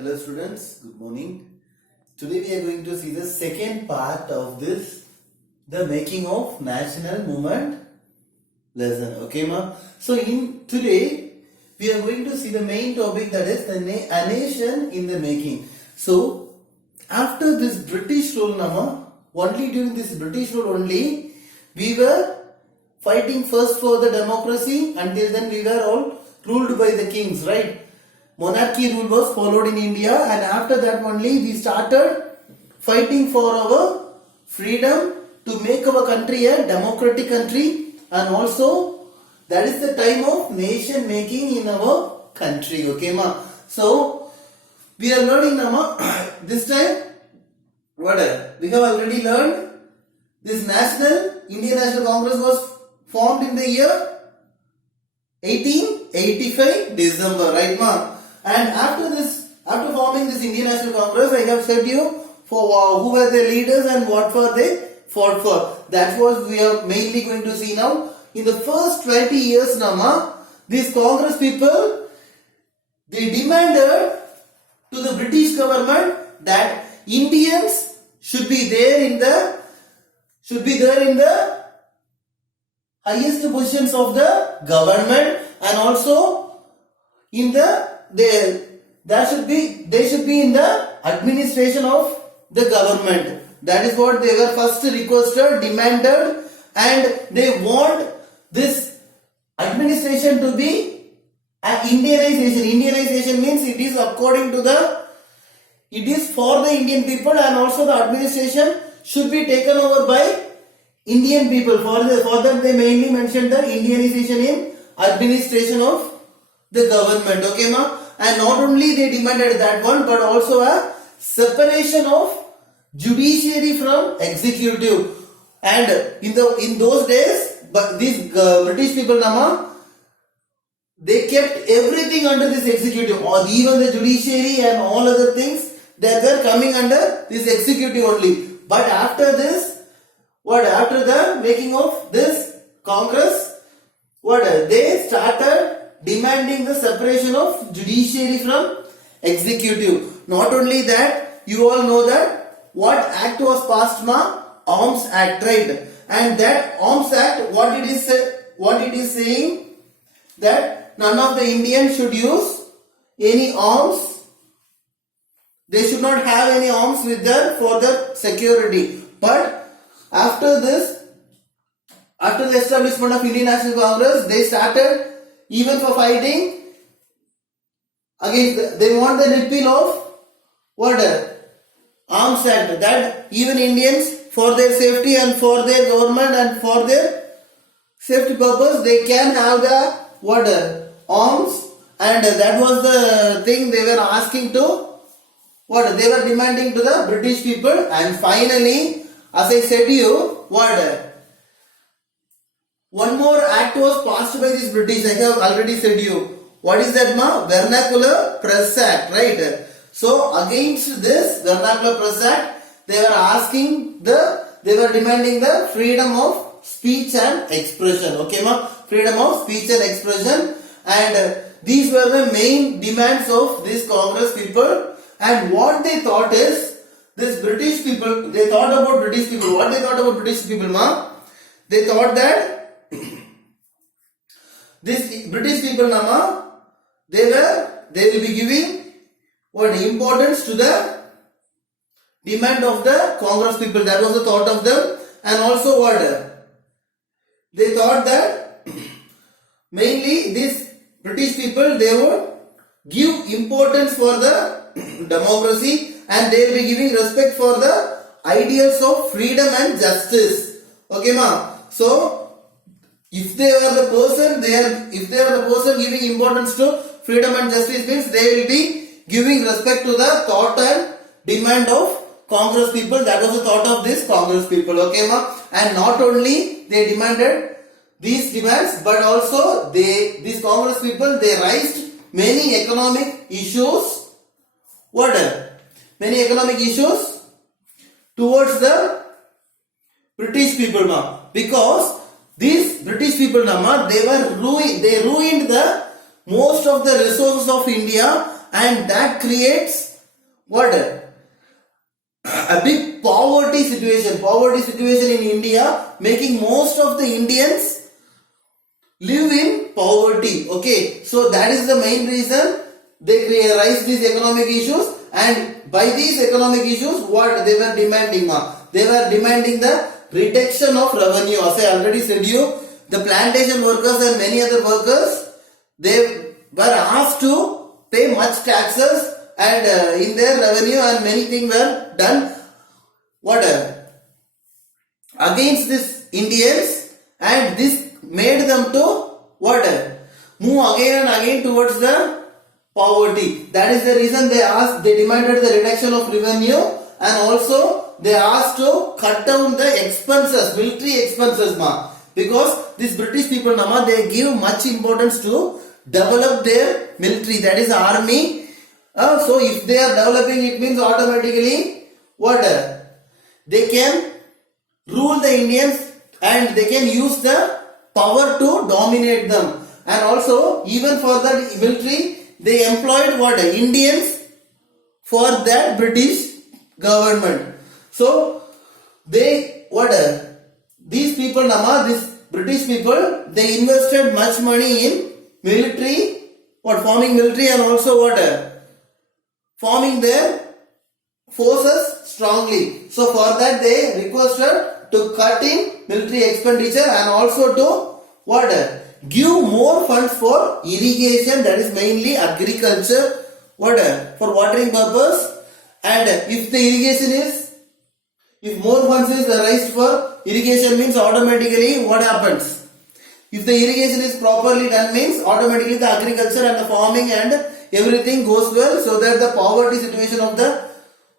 Hello students, good morning. Today we are going to see the second part of this, the making of national movement lesson. Okay ma? So in today we are going to see the main topic, that is a nation in the making. So after this British rule nama, only during this British rule only we were fighting first for the democracy. Until then we were all ruled by the kings, right? Monarchy rule was followed in India, and after that only we started fighting for our freedom to make our country a democratic country, and also that is the time of nation making in our country. Okay ma? So we are learning now this time what we have already learned. This Indian National Congress was formed in the year 1885 December, right ma? And after forming this Indian National Congress, I have said you for who were the leaders and what were they fought for. That's what we are mainly going to see now. In the first 20 years now, these Congress people, they demanded to the British government that Indians should be there in the highest positions of the government, and also in they should be in the administration of the government. That is what they were first requested, demanded, and they want this administration to be an Indianization. Indianization means it is for the Indian people, and also the administration should be taken over by Indian people. For that they mainly mentioned the Indianization in administration of the government. Okay ma? And not only they demanded that one, but also a separation of judiciary from executive. And in those days, but these British people nama, they kept everything under this executive, or even the judiciary and all other things, they were coming under this executive only. But after this, after the making of this Congress, they started demanding the separation of judiciary from executive. Not only that, you all know that what act was passed ma? Arms Act, right? And that Arms Act, what it is saying, that none of the Indians should use any arms. They should not have any arms with them for their security. But after the establishment of Indian National Congress, they started even for fighting against. They want the repeal of Arms Act, that even Indians, for their safety and for their government and for their safety purpose, they can have the arms. And that was the thing they were asking to they were demanding to the British people. And finally, as I said to you, one more act was passed by this British. I have already said to you. What is that ma? Vernacular Press Act, right? So against this Vernacular Press Act, they were demanding the freedom of speech and expression. Okay ma? Freedom of speech and expression. And these were the main demands of these Congress people. And what they thought is, this British people, they thought about British people. What they thought about British people ma? They thought that this British people nama, they will be giving importance to the demand of the Congress people. That was the thought of them. And also they thought that mainly these British people, they would give importance for the democracy, and they will be giving respect for the ideals of freedom and justice. Okay ma? So if they are the person giving importance to freedom and justice, means they will be giving respect to the thought and demand of Congress people. That was the thought of this Congress people. Okay ma? And not only they demanded these demands, but also these Congress people, they raised many economic issues. Many economic issues towards the British people ma? Because these British people nama, they ruined the most of the resources of India, and that creates what a big poverty situation in India, making most of the Indians live in poverty. Okay, so that is the main reason they raise these economic issues, and by these economic issues, what they were demanding, they were demanding the reduction of revenue. As I already said you, the plantation workers and many other workers, they were asked to pay much taxes, and in their revenue, and many things were done what against these Indians, and this made them to what move again and again towards the poverty. That is the reason they demanded the reduction of revenue, and also they asked to cut down the expenses, military expenses, because these British people, they give much importance to develop their military, that is army. So if they are developing, it means automatically what they can rule the Indians, and they can use the power to dominate them. And also, even for that military, they employed what Indians for that British government. So they these people, these British people, they invested much money in military, forming military, and also forming their forces strongly. So for that they requested to cut in military expenditure, and also to give more funds for irrigation, that is mainly agriculture, for watering purpose. And if the irrigation is, if more funds is raised for irrigation, means automatically what happens? If the irrigation is properly done, means automatically the agriculture and the farming and everything goes well, so that the poverty situation of the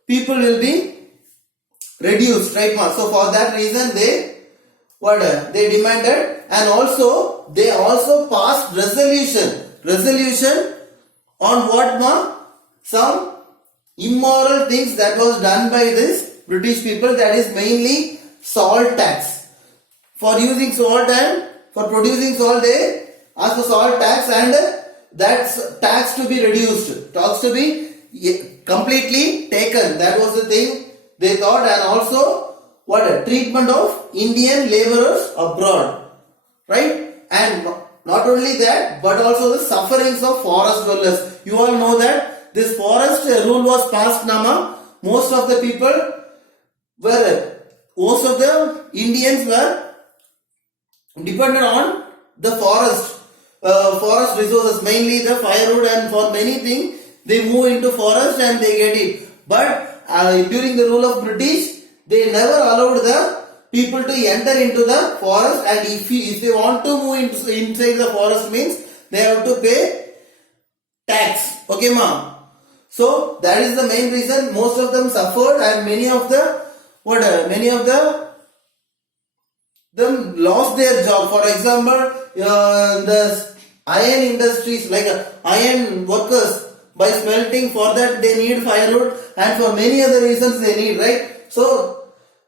people will be reduced, right? So for that reason they demanded, and also they also passed resolution on what, some immoral things that was done by this British people, that is mainly salt tax. For using salt and for producing salt, they asked for salt tax, and that tax to be reduced, tax to be completely taken. That was the thing they thought. And also treatment of Indian laborers abroad, right? And not only that, but also the sufferings of forest dwellers. You all know that this forest rule was passed, most of the Indians were dependent on the forest resources, mainly the firewood, and for many things they move into forest and they get it. But during the rule of British, they never allowed the people to enter into the forest, and if they want to move inside the forest, means they have to pay tax. Okay, so that is the main reason most of them suffered, and many of them lost their job. For example, the iron industries, like iron workers, by smelting, for that they need firewood, and for many other reasons they need, right? So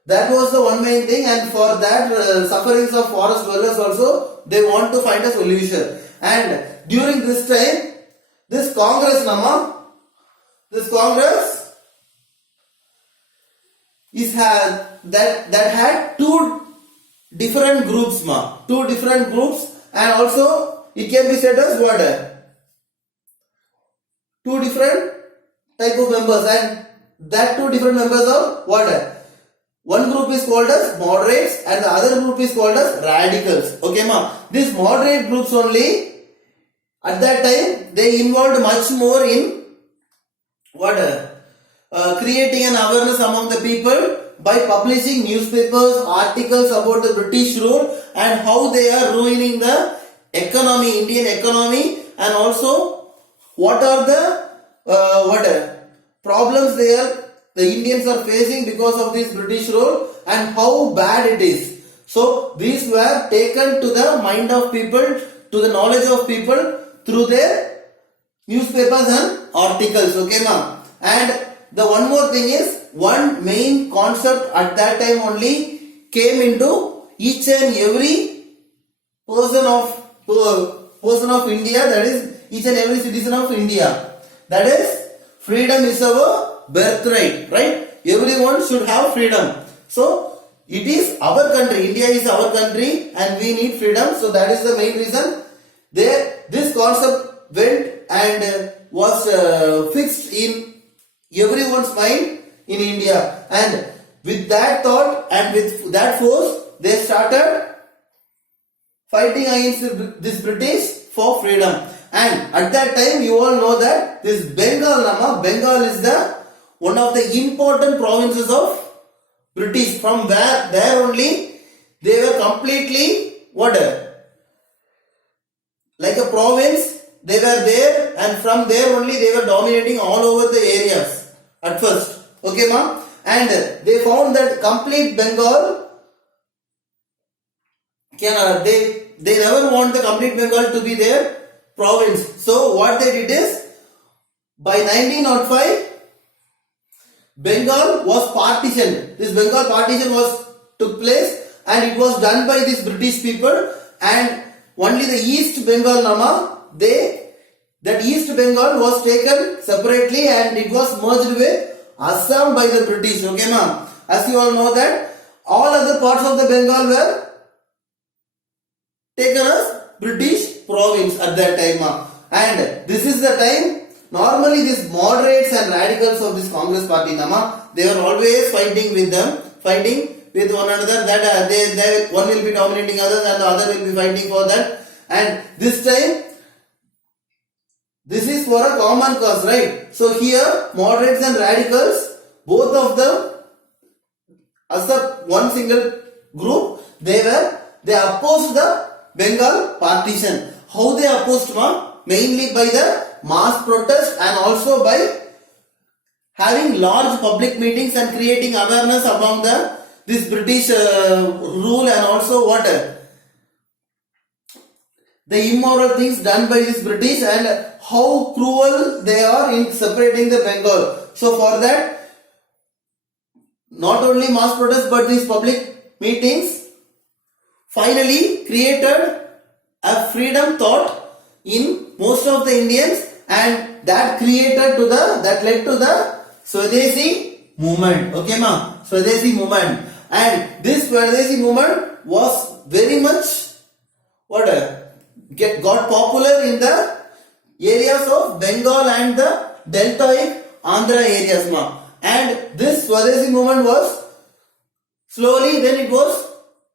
that was the one main thing, and for that sufferings of forest dwellers also, they want to find a solution. And during this time, this Congress had two different groups, and also it can be said as two different type of members, and that two different members are one group is called as moderates, and the other group is called as radicals. Okay, these moderate groups only, at that time, they involved much more in creating an awareness among the people by publishing newspapers, articles about the British rule and how they are ruining the economy, Indian economy, and also what are the problems the Indians are facing because of this British rule, and how bad it is. So these were taken to the mind of people, to the knowledge of people through their newspapers and articles. Okay, and the one more thing is, one main concept at that time only came into each and every person of India, that is each and every citizen of India, that is freedom is our birthright, right? Everyone should have freedom. So it is our country. India is our country and we need freedom. So that is the main reason this concept went and was fixed in everyone's mind in India. And with that thought and with that force, they started fighting against this British for freedom. And at that time, you all know that this Bengal is the one of the important provinces of British. From where there only they were completely like a province. They were there, and from there only they were dominating all over the areas at first. Okay, ma? And they found that complete Bengal they never want the complete Bengal to be their province. So what they did is, by 1905, Bengal was partitioned. This Bengal partition took place, and it was done by these British people. And only the East Bengal that East Bengal was taken separately, and it was merged with Assam by the British. Okay, ma'am. As you all know that all other parts of the Bengal were taken as British province at that time, ma'am. And this is the time. Normally, these moderates and radicals of this Congress party, nama, they were always fighting with one another. That one will be dominating others, and the other will be fighting for that. And this time, this is for a common cause, right? So here, moderates and radicals, both of them, as a one single group, they opposed the Bengal partition. How they opposed, ma? Mainly by the mass protest and also by having large public meetings and creating awareness among this British rule, and also the immoral things done by this British and how cruel they are in separating the Bengal. So for that, not only mass protests but these public meetings finally created a freedom thought in most of the Indians, and that led to the Swadeshi movement. Okay, ma? Swadeshi movement. And this Swadeshi movement was very much got popular in the areas of Bengal and the deltaic Andhra areas, ma. And this Swadeshi movement was slowly then it was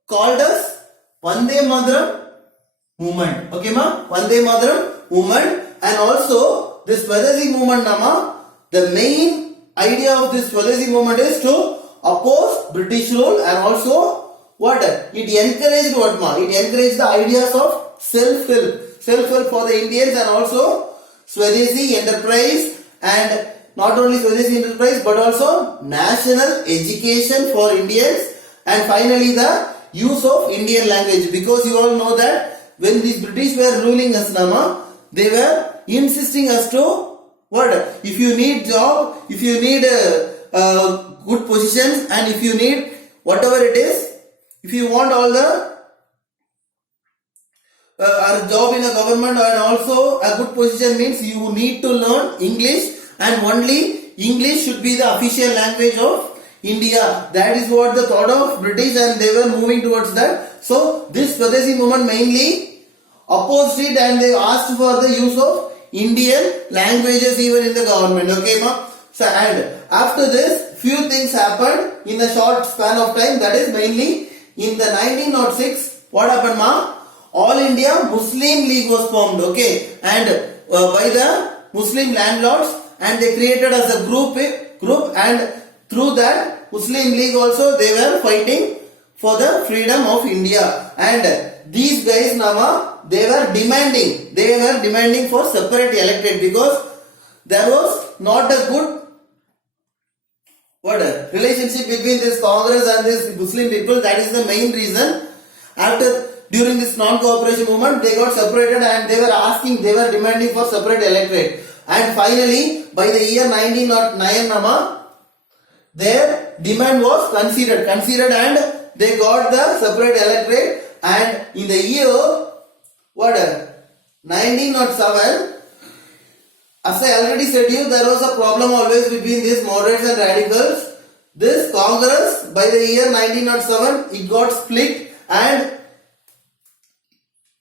called as Vande Mataram movement. Okay, ma? Vande Mataram movement. And also this Swadeshi movement, nama, the main idea of this Swadeshi movement is to oppose British rule, and also it encouraged it encouraged the ideas of self-help for the Indians, and also Swadeshi enterprise, and not only Swadeshi enterprise but also national education for Indians, and finally the use of Indian language, because you all know that when these British were ruling us, nama, they were insisting us to if you need job, if you need good positions, and if you need whatever it is, if you want all the job in a government and also a good position, means you need to learn English, and only English should be the official language of India. That is what the thought of British, and they were moving towards that. So this Swadeshi movement mainly opposed it, and they asked for the use of Indian languages even in the government. Okay, ma? So, and after this, few things happened in a short span of time. That is mainly in the 1906. What happened, ma? All India Muslim League was formed. Okay, and by the Muslim landlords, and they created as a group, and through that Muslim League also they were fighting for the freedom of India. And these guys, nama, they were demanding for separate electorate, because there was not a good relationship between this Congress and this Muslim people. That is the main reason. During this non-cooperation movement, they got separated, and they were demanding for separate electorate. And finally, by the year 1909, nama, their demand was considered, and they got the separate electorate. And in the year 1907, as I already said you, there was a problem always between these moderates and radicals. This Congress by the year 1907 it got split and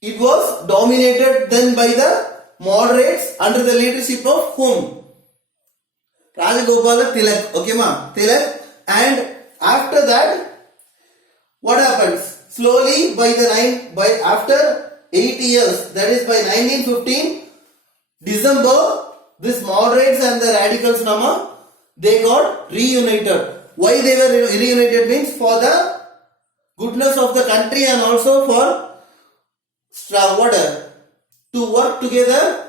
it was dominated then by the moderates under the leadership of whom? Rajagopala Tilak, okay ma, Tilak. And after that, what happens? Slowly after 8 years, that is by 1915, December, this moderates and the radicals nama, they got reunited. Why they were reunited means for the goodness of the country and also for to work together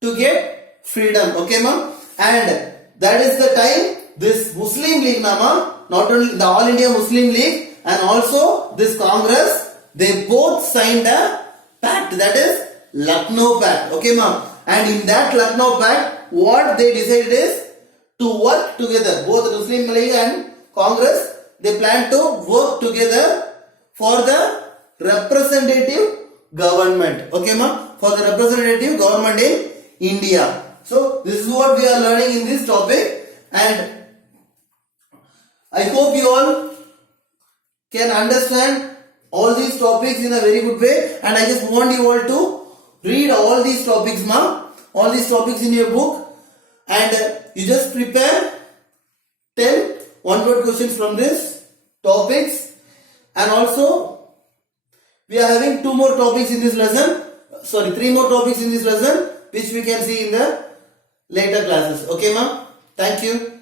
to get freedom. Okay ma? And that is the time this Muslim League nama, not only the All India Muslim League and also this Congress, they both signed a pact, that is Lucknow Pact. Okay ma? And in that Lucknow Pact, what they decided is to work together. Both Muslim League and Congress, they plan to work together for the representative government. Okay ma? For the representative government in India. So this is what we are learning in this topic, and I hope you all can understand all these topics in a very good way, and I just want you all to read all these topics ma, all these topics in your book, and you just prepare 10 one-word questions from this topics. And also we are having 2 more topics in this lesson, 3 more topics in this lesson which we can see in the later classes. Okay ma? Thank you.